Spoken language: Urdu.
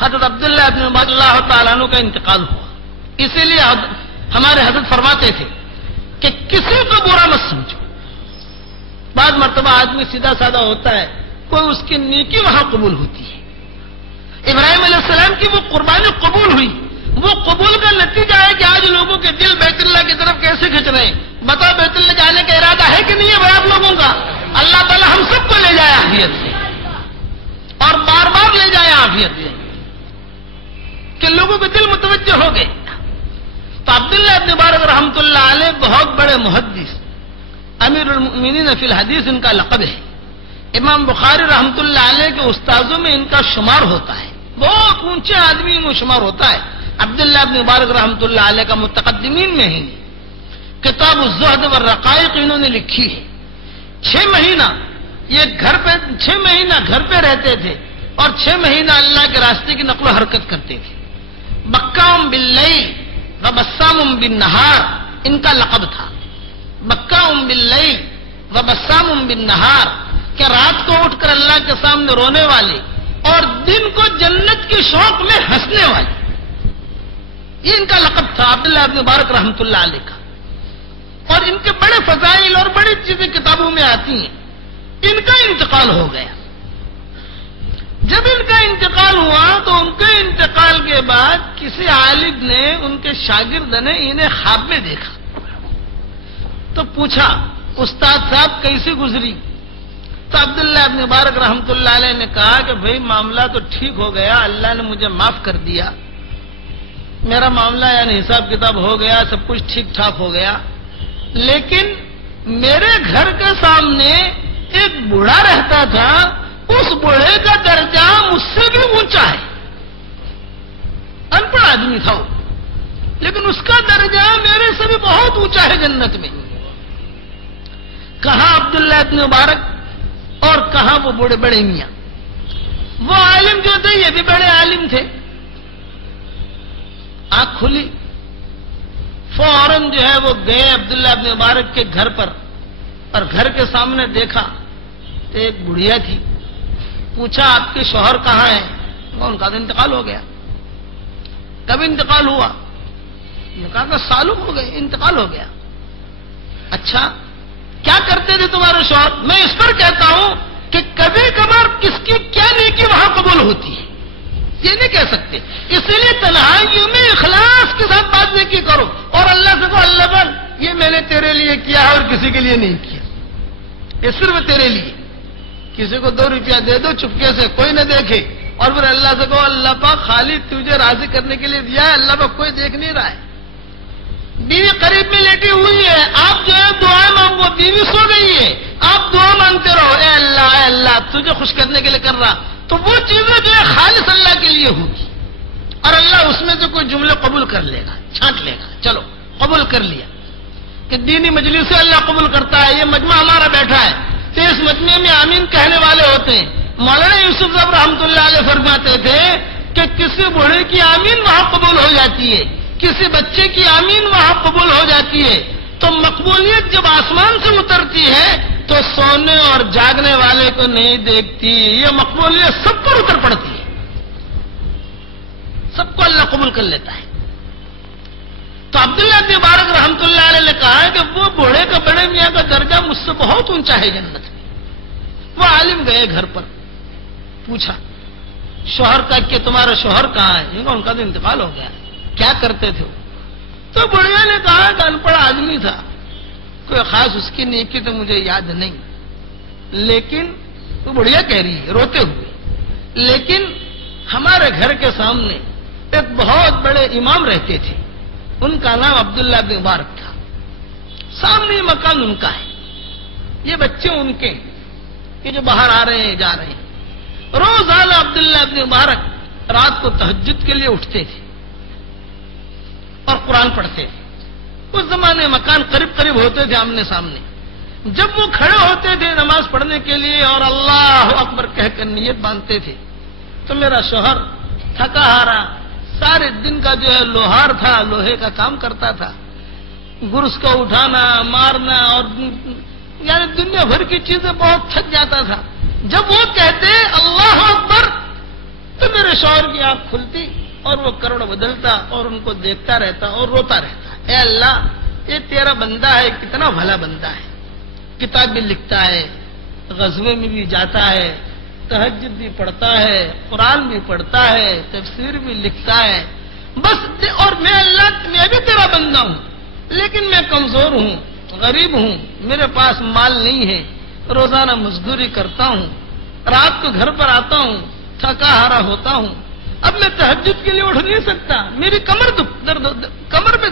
حضرت عبداللہ ابن عمر اللہ تعالیٰ عنہ کا انتقال ہوا. اسی لیے ہمارے حضرت فرماتے تھے کہ کسی کو برا مت سمجھو. بعض مرتبہ آدمی سیدھا سادہ ہوتا ہے، کوئی اس کی نیکی وہاں قبول ہوتی ہے. ابراہیم علیہ السلام کی وہ قربانی قبول ہوئی. وہ قبول کا نتیجہ ہے کہ آج لوگوں کے دل بیت اللہ کی طرف کیسے کھنچ رہے ہیں. بتاؤ بیت اللہ جانے کا ارادہ ہے کہ نہیں ہے بھائی آپ لوگوں کا؟ اللہ تعالیٰ ہم سب کو لے جائے عافیت سے، اور بار بار لے جائے عافیت سے، کہ لوگوں کے دل متوجہ ہو گئے. تو عبداللہ ابن مبارک رحمۃ اللہ علیہ بہت بڑے محدث، امیر المؤمنین فی الحدیث ان کا لقب ہے. امام بخاری رحمۃ اللہ علیہ کے استاذوں میں ان کا شمار ہوتا ہے، بہت اونچے آدمی میں شمار ہوتا ہے. عبداللہ ابن مبارک رحمۃ اللہ علیہ کا متقدمین میں ہی کتاب الزہد والرقائق انہوں نے لکھی ہے. 6 مہینہ یہ چھ مہینہ گھر پہ رہتے تھے اور 6 مہینہ اللہ کے راستے کی نقل و حرکت کرتے تھے. بکام باللیل و بسام بالنہار ان کا لقب تھا. بکام باللیل و بسام بالنہار، کہ رات کو اٹھ کر اللہ کے سامنے رونے والے اور دن کو جنت کے شوق میں ہنسنے والے، یہ ان کا لقب تھا عبداللہ ابن مبارک رحمۃ اللہ علیہ کا. اور ان کے بڑے فضائل اور بڑی چیزیں کتابوں میں آتی ہیں. ان کا انتقال ہو گیا. جب ان کا انتقال ہوا تو ان کے انتقال کے بعد کسی عالم نے، ان کے شاگرد نے انہیں خواب میں دیکھا تو پوچھا استاد صاحب کیسی گزری؟ تو عبداللہ ابن مبارک رحمۃ اللہ علیہ نے کہا کہ بھائی معاملہ تو ٹھیک ہو گیا، اللہ نے مجھے معاف کر دیا، میرا معاملہ یعنی حساب کتاب ہو گیا، سب کچھ ٹھیک ٹھاک ہو گیا، لیکن میرے گھر کے سامنے ایک بوڑھا رہتا تھا، اس بوڑھے کا درجہ مجھ سے بھی اونچا ہے. ان پڑھ آدمی تھا وہ، لیکن اس کا درجہ میرے سے بھی بہت اونچا ہے جنت میں. کہاں عبداللہ ابن مبارک اور کہاں وہ بڑے بڑے میاں؟ وہ عالم جو تھے یہ بھی بڑے عالم تھے. آنکھ کھلی، فوراً جو ہے وہ گئے عبداللہ ابن مبارک کے گھر پر، اور گھر کے سامنے دیکھا تو ایک بڑھیا تھی. پوچھا آپ کے شوہر کہاں ہیں؟ ان کا تو انتقال ہو گیا. کب انتقال ہوا؟ کہا کہ سالوں ہو گئے، انتقال ہو گیا. اچھا کیا کرتے تھے تمہارے شوہر؟ میں اس پر کہتا ہوں کہ کبھی کبھار کس کی کیا نیکی وہاں قبول ہوتی ہے یہ نہیں کہہ سکتے. اس لیے تنہائیوں میں اخلاص کے ساتھ بات نیکی کرو اور اللہ سے کہو اللہ بل یہ میں نے تیرے لیے کیا ہے اور کسی کے لیے نہیں کیا، یہ صرف تیرے لیے. کسی کو 2 روپیہ دے دو چپکے سے، کوئی نہ دیکھے، اور پھر اللہ سے کہو اللہ پاک خالی تجھے راضی کرنے کے لیے دیا ہے، اللہ پاک کوئی دیکھ نہیں رہا ہے. بیوی قریب میں لیٹی ہوئی ہے، آپ جو ہے دعا مانگو، بیوی سو گئی ہے، آپ دعا مانگتے رہو، اے اللہ تجھے خوش کرنے کے لیے کر رہا، تو وہ چیزیں جو ہے خالص اللہ کے لیے ہوگی، اور اللہ اس میں سے کوئی جملے قبول کر لے گا، چھانٹ لے گا. چلو قبول کر لیا کہ دینی مجلس سے اللہ قبول کرتا ہے. یہ مجمع ہمارا بیٹھا ہے تو اس مجمع میں آمین کہنے والے ہوتے ہیں. مولانا یوسف صاحب رحمۃ اللہ علیہ فرماتے تھے کہ کسی بوڑھے کی آمین وہاں قبول ہو جاتی ہے، کسی بچے کی آمین وہاں قبول ہو جاتی ہے. تو مقبولیت جب آسمان سے اترتی ہے تو سونے اور جاگنے والے کو نہیں دیکھتی، یہ مقبولیت سب پر اتر پڑتی ہے، سب کو اللہ قبول کر لیتا ہے. تو عبداللہ بن مبارک رحمۃ اللہ علیہ نے کہا کہ وہ بوڑھے کا بڑے میاں کا درجہ مجھ سے بہت اونچا ہے جنت میں. وہ عالم گئے گھر پر، پوچھا شوہر کا کہ تمہارا شوہر کہاں ہے؟ ان کا تو انتقال ہو گیا. کیا کرتے تھے؟ تو بڑھیا نے کہا کہ ان پڑھ آدمی تھا، کوئی خاص اس کی نیکی تو مجھے یاد نہیں، لیکن وہ بڑھیا کہہ رہی ہے روتے ہوئے، لیکن ہمارے گھر کے سامنے ایک بہت بڑے امام رہتے تھے، ان کا نام عبداللہ بن مبارک تھا، سامنے مکان ان کا ہے، یہ بچے ان کے یہ جو باہر آ رہے ہیں جا رہے ہیں. روزانہ عبداللہ بن مبارک رات کو تہجد کے لیے اٹھتے تھے اور قرآن پڑھتے تھے. اس زمانے مکان قریب قریب ہوتے تھے آمنے سامنے. جب وہ کھڑے ہوتے تھے نماز پڑھنے کے لیے اور اللہ اکبر کہہ کر نیت باندھتے تھے تو میرا شوہر تھکا ہارا سارے دن کا جو ہے لوہار تھا، لوہے کا کام کرتا تھا، گرس کو اٹھانا مارنا اور یعنی دنیا بھر کی چیزیں بہت تھک جاتا تھا. جب وہ کہتے اللہ اکبر تو میرے شوہر کی آنکھ کھلتی اور وہ کروڑ بدلتا اور ان کو دیکھتا رہتا اور روتا رہتا، اے اللہ یہ تیرا بندہ ہے، کتنا بھلا بندہ ہے، کتاب بھی لکھتا ہے، غزوے میں بھی جاتا ہے، تہجد بھی پڑھتا ہے، قرآن بھی پڑھتا ہے، تفسیر بھی لکھتا ہے، بس اور میں اللہ میں بھی تیرا بندہ ہوں، لیکن میں کمزور ہوں، غریب ہوں، میرے پاس مال نہیں ہے، روزانہ مزدوری کرتا ہوں، رات کو گھر پر آتا ہوں، تھکا ہارا ہوتا ہوں، اب میں تہجد کے لیے اٹھ نہیں سکتا، میری کمر میں